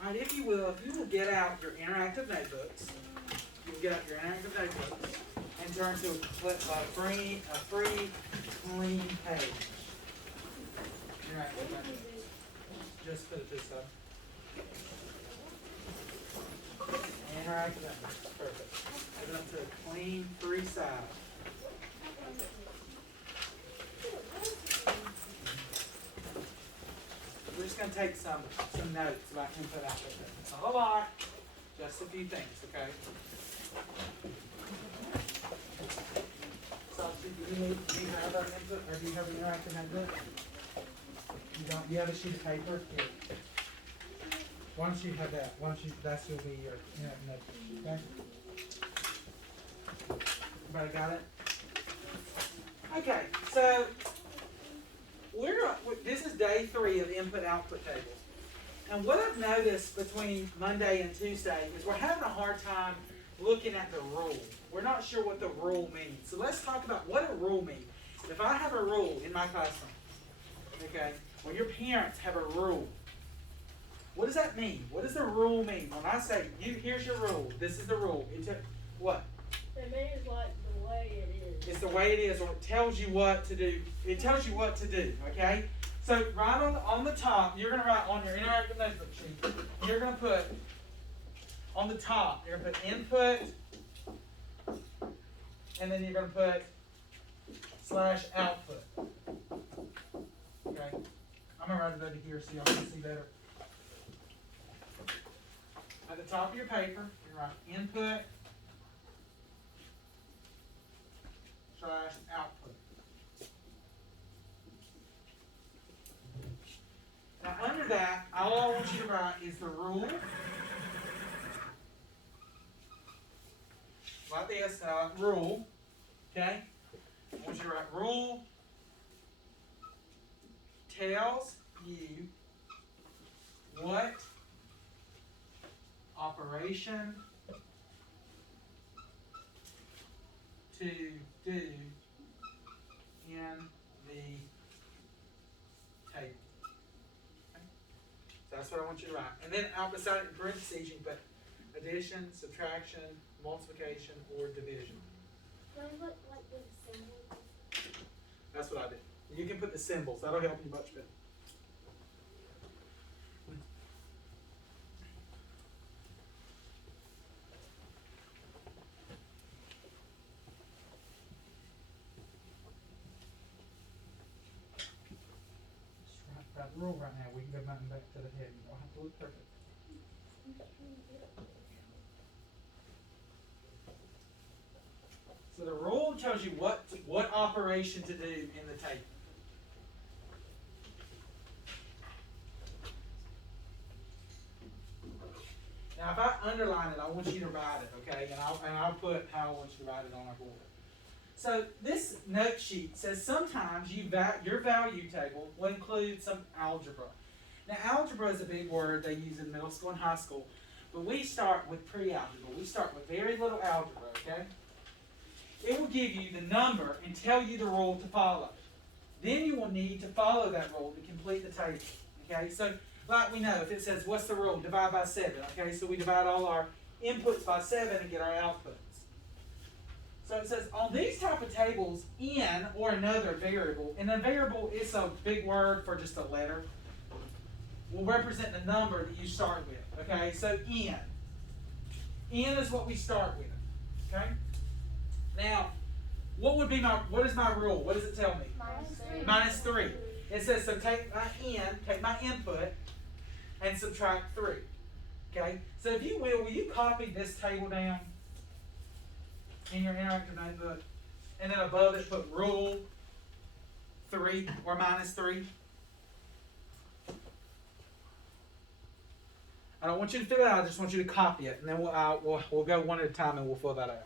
All right, if you will get out your interactive notebooks, you will get out your interactive notebooks and turn to a free clean page. Interactive notebooks. Just put it this way. Interactive notebooks. Perfect. Open up to a clean, free side. We're just going to take some notes about input output. It's not a lot, just a few things, okay? So, do you have an input, or do you have an interactive notebook? You don't? You have a sheet of paper? Here. Once you have that, that's will be your notebook, okay? Everybody got it? Okay, so this is day 3 of input-output tables. And what I've noticed between Monday and Tuesday is we're having a hard time looking at the rule. We're not sure what the rule means. So let's talk about what a rule means. If I have a rule in my classroom, okay, or your parents have a rule, what does that mean? What does the rule mean? When I say, here's your rule, this is the rule, what? It means like the way it is. It's the way it is, or it tells you what to do. It tells you what to do, okay? So right on the top, you're going to write on your interactive notebook sheet, you're going to put, on the top, you're going to put input, and then you're going to put /output. Okay? I'm going to write it over here so y'all can see better. At the top of your paper, you're going to write input /output. Now under that, all I want you to write is the rule. Like this, rule. Okay? I want you to write rule tells you what operation to do in the table. Okay? So that's what I want you to write. And then out beside it in parentheses, you can put addition, subtraction, multiplication, or division. Can I put like the symbols? That's what I did. You can put the symbols. That'll help you much better. That rule right now, we can go back to the head. You don't have to look perfect. So the rule tells you what operation to do in the table. Now, if I underline it, I want you to write it, okay? And I'll put how I want you to write it on our board. So this note sheet says sometimes your value table will include some algebra. Now, algebra is a big word they use in middle school and high school, but we start with pre-algebra. We start with very little algebra, okay? It will give you the number and tell you the rule to follow. Then you will need to follow that rule to complete the table, okay? So, like we know, if it says, what's the rule? Divide by 7, okay? So we divide all our inputs by 7 and get our outputs. So it says on these type of tables, n or another variable, and a variable is a big word for just a letter, will represent the number that you start with. Okay, so n. N is what we start with. Okay? Now, what is my rule? What does it tell me? Minus 3. It says, so take my input, and subtract 3. Okay? So if you will you copy this table down in your interactive notebook, and then above it put rule 3 or minus 3. I don't want you to fill it out, I just want you to copy it, and then we'll go one at a time and we'll fill that out.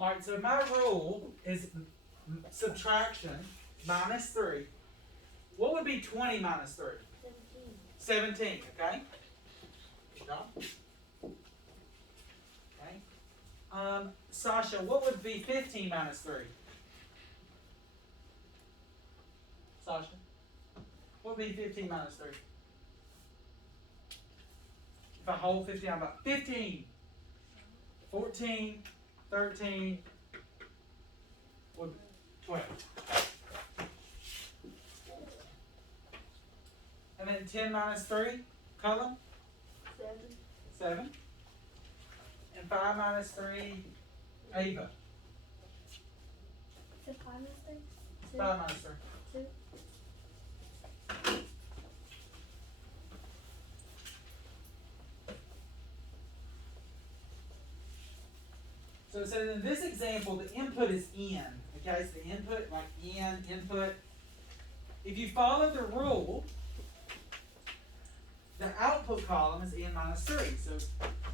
Alright, so my rule is subtraction minus 3. What would be 20 minus 3? 17, okay? Good job. Okay. Sasha, what would be 15 minus 3? Sasha? What would be 15 minus 3? If I hold 15, I'm about 15, 14, 13, would be 12. And then 10 minus 3, Cullen? 7. And 5 minus 3, Ava. So 5 minus 3? 5 minus 3. 2. So it says in this example, the input is n. Okay, so the input, like n, input. If you follow the rule, the output column is n minus 3. So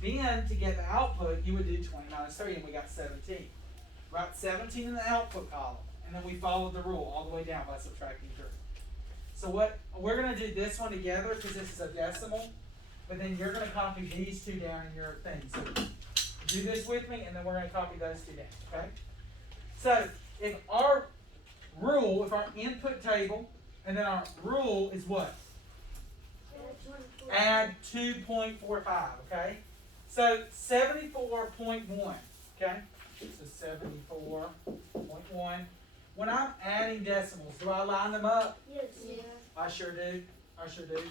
then to get the output, you would do 20 minus 3, and we got 17. Write 17 in the output column, and then we followed the rule all the way down by subtracting 3. So what we're going to do this one together because this is a decimal, but then you're going to copy these two down in your thing. So do this with me, and then we're going to copy those two down, okay? So if our rule, if our input table, and then our rule is what? Add 2.45, okay? So 74.1, okay? So 74.1. When I'm adding decimals, do I line them up? Yes. I sure do. I sure do.